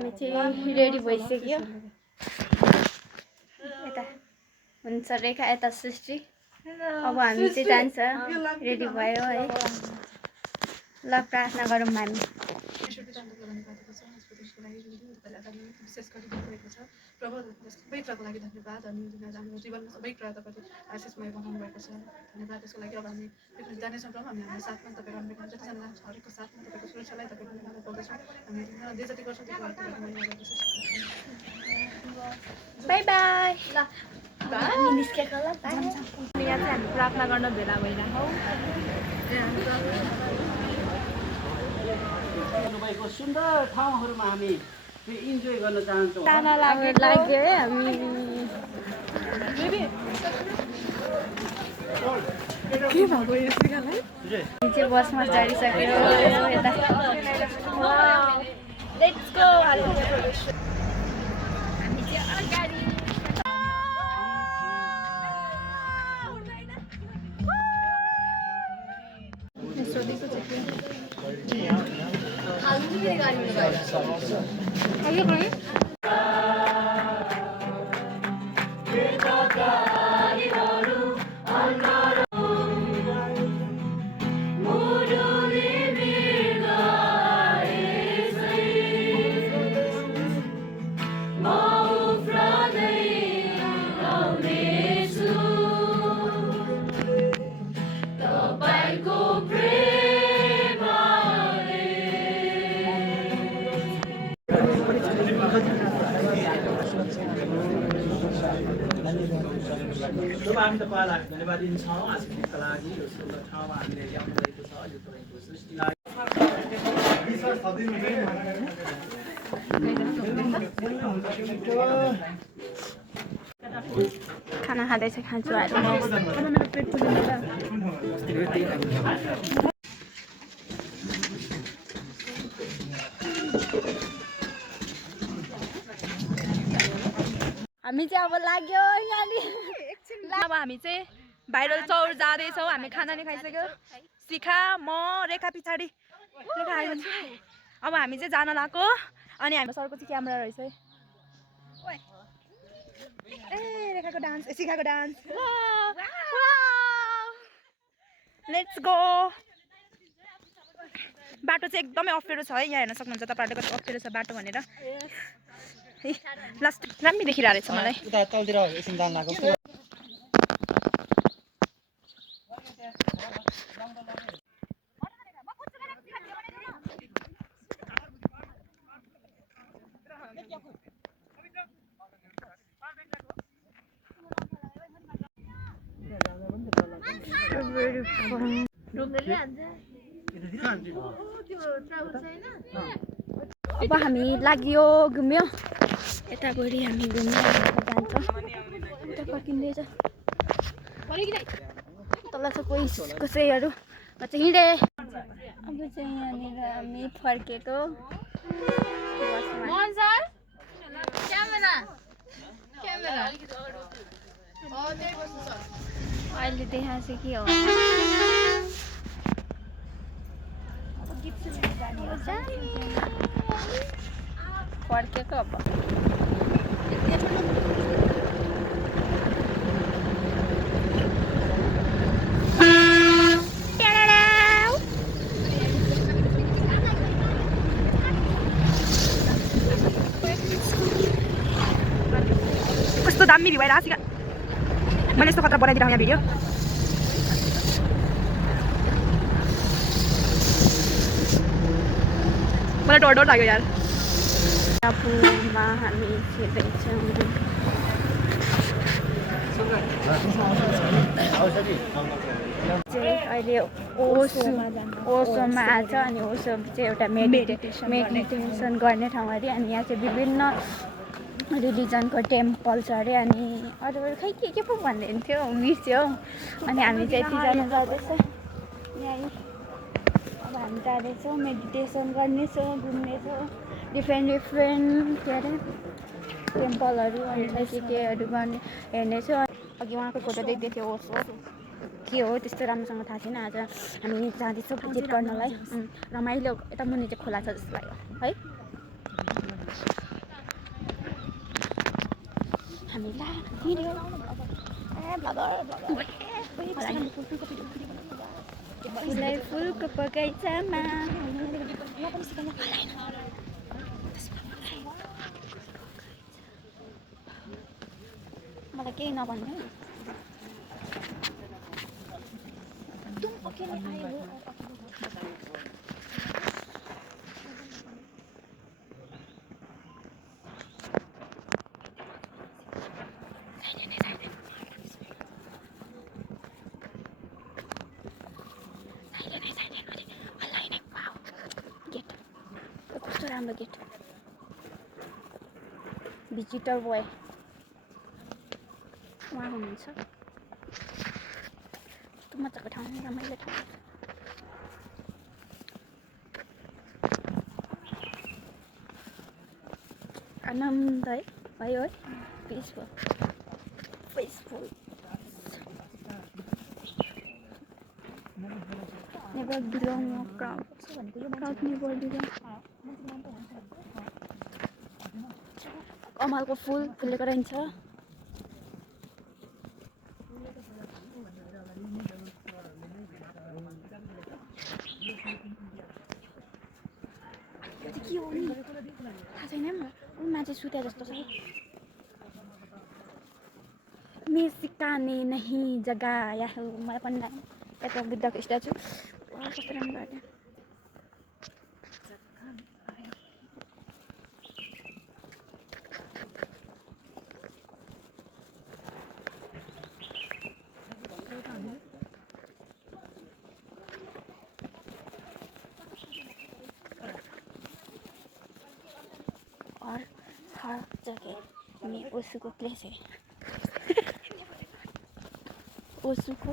हामी चाहिँ रेडी भइसक्यो यता हुन्छ रेखा यता सृष्टि अब हामी चाहिँ जान्छ रेडी भयो है ल प्रार्थना गरौँ हामी विशेष गरी दिनुभएको छ प्रभु सबै कुराको लागि धन्यवाद अनि हाम्रो जीवनमा सबै कुरा तपाईँले आशिषमय बनाउनु भएको छ धन्यवाद त्यसको लागि अब हामी जानेछौँ प्रभु हामी हाम्रो साथमा तपाईँ रहनुभएको जतिजना हरेकको साथमा तपाईँको सुरक्षालाई तपाईँको निम्ति गर्दछौँ हामी जे जति गर्छौँ त्यो बाई बाई ल यहाँ चाहिँ हामी प्रार्थना गर्न भेला भइरहेको भएको सुन्दर ठाउँहरूमा हामी इन्जोय गर्न चाहन्छौँ ताना लाग्यो है हामी के भएको यसैलाई चाहिँ बसमा चढिसक्यो यता लेट्स गो हामी चाहिँ अगाडि सोधेको हामी तपाईँलाई धन्यवाद दिन्छौँ आशीर्वादका लागि यो सुन्दर ठाउँमा हामीले ल्याउनु भएको छ यो तपाईँको सृष्टिलाई खाना खाँदैछ खान्छु हामी चाहिँ अब लाग्यो यहाँनिर अब हामी चाहिँ भाइरल चौर जाँदैछौँ हामी खाना नि खाइसक्यो शिखा म रेखा पछाडि रेखा आइरहन्छ अब हामी चाहिँ जान लाग्यो अनि हाम्रो सरको चाहिँ क्यामेरा रहेछ है ए रेखाको डान्स शिखाको डान्स लेट्स गो बाटो चाहिँ एकदमै अप्ठ्यारो छ है यहाँ हेर्न सक्नुहुन्छ तपाईँहरूले कति अप्ठ्यारो छ बाटो भनेर लास्ट राम्रो देखिरहेको रहेछ मलाई उता तलतिर एकछिन जान लाग्यो अब हामी लाग्यो घुम्यो यताभरि हामी घुम्न जान्छौँ उता फर्किँदैछ तल छ कोही कसैहरू म चाहिँ हिँडेँ अब चाहिँ यहाँनिर हामी फर्केको अहिले देखाएको छ के हो फर्केको अब कस्तो दामी भ्यू भइरहेको छ मैले यस्तो खतरा बनाइदिरहेको यहाँ भिडियो मलाई डर डर लाग्यो यार टापुमा हामी छिर्दैछौँ चाहिँ अहिले ओसोमा आएको छ अनि ओसो चाहिँ एउटा मेडिटेसन गर्ने ठाउँ अरे अनि यहाँ चाहिँ विभिन्न रिलिजनको टेम्पल छ अरे अनि अरू खै के पो भन्दै थियो बिर्स्यो अनि हामी चाहिँ यतिजना जाँदैछ यहीँ अब हामी जाँदैछौँ मेडिटेसन गर्नेछौँ घुम्नेछौँ डिफ्रेन्ट के अरे टेम्पलहरू अनि केहरू गर्ने हेर्नेछौँ अघि उहाँको फोटो देख्दै थियो ओसो के हो त्यस्तो राम्रोसँग थाहा छैन आज हामी जाँदैछौँ भिजिट गर्नलाई रमाइलो यता मुनि चाहिँ खोला छ जस्तो लाग्यो है फुलै फुलको बगैँचामा मलाई केही नभन्नु कस्तो राम्रो गेट भिजिटर बोय उहाँ हुनुहुन्छ कस्तो मजाको ठाउँ रमाइलो ठाउँ आनन्द है भयो है peaceful never belong crowd never belong कमलको फुल फुलेको रहन्छ के हो नि थाहा छैन ऊ मान्छे सुते जस्तो छ मैं सिकाने नहीं जग्गा या मलाई पनि यता बुद्धको स्ट्याचु कस्तो राम्रो लाग्यो और हर जगह में ओशो को प्लेस है ओशो को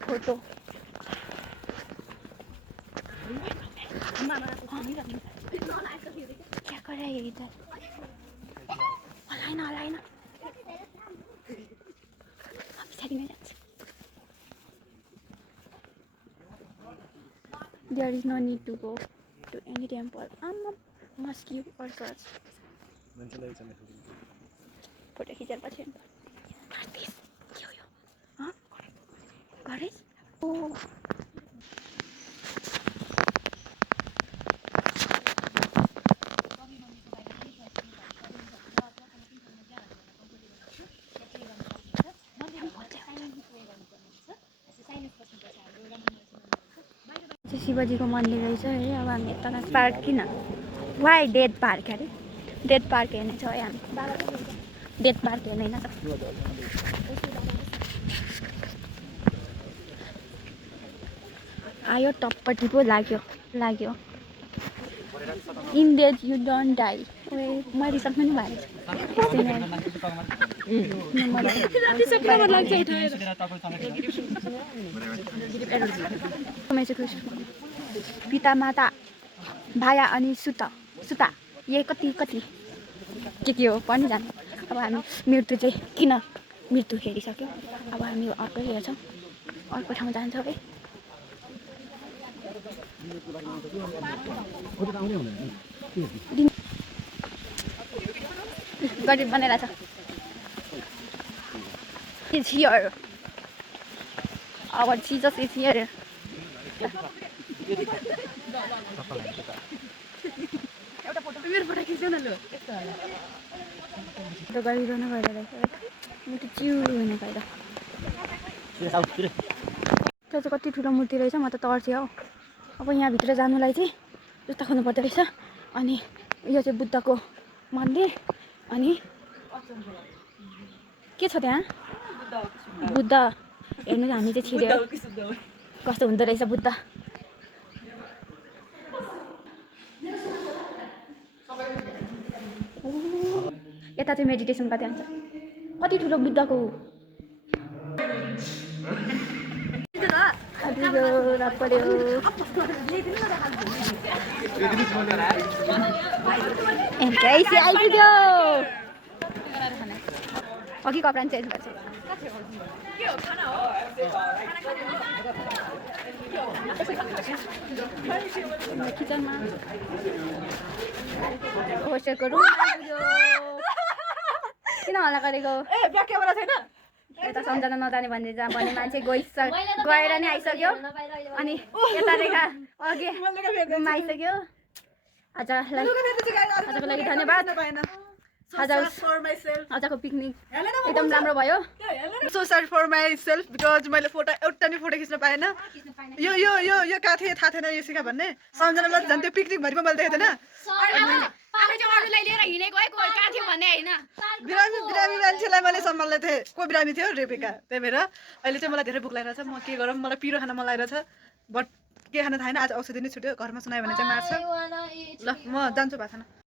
फोटो क्या कर रहा है ये इधर हलाइन पछाडि में जान्छ There is no need to go to any temple. Mosque or church. Foto खिचेर पछि के हो यो गरेस ओ शिवजीको मन्दिर रहेछ है अब हामी यता पार्क किन वाइ डेड पार्क अरे डेड पार्क हेर्ने छ है हामी डेड पार्क हेर्दैन त आयो टप्पटी पो लाग्यो in dead you don't die मैले सक्नु पनि भएको पिता माता भाया अनि सुता ये कति के हो पनि जानु अब हामी मृत्यु चाहिँ किन मृत्यु हेरिसक्यो अब हामी अर्को हेर्छौँ अर्को ठाउँ जान्छौँ है गरिब बनेर छ It's here. Our Jesus is here. The guy don't know where त्यो चाहिँ कति ठुलो मूर्ति रहेछ म त तर्सेँ हौ अब यहाँ भित्र जानुलाई चाहिँ जुत्ता खोल्नु पर्दो रहेछ अनि यो चाहिँ बुद्धको मन्दिर अनि के छ त्यहाँ बुद्ध हेर्नु हामी चाहिँ छिर्यो कस्तो हुँदो रहेछ बुद्ध यता चाहिँ मेडिटेसन गर्दै हुन्छ कति ठुलो बुद्धको अघि कपडा चेन्ज गर्छ किचनमा होस्टेलको रुम किन हल्ला गरेको ए व्याख्याबाट छैन यता सम्झना नजाने भन्ने मान्छे गएर नि आइसक्यो अनि यता रेखा अघि आइसक्यो आजको लागि धन्यवाद आजको पिकनिक एकदम राम्रो भयो so sorry for myself because मैले फोटो एउटा नि फोटो खिच्न पाएन यो यो यो यो कहाँ थिएँ थाहा थिएन यो सिका भन्ने सम्झनालाई झन् त्यो पिकनिकभरिमा मैले देखेको थिएन बिरामी मान्छेलाई मैले सम्हाल्दै थिएँ को बिरामी थियो रेपेका त्यही भएर अहिले चाहिँ मलाई धेरै भोक लागिरहेछ म के गरौँ मलाई पिरो खान मन लागिरहेछ बट के खान थाहा छैन आज औषधि नै छुट्यो घरमा सुनायो भने चाहिँ मार्छ ल म जान्छु भात खान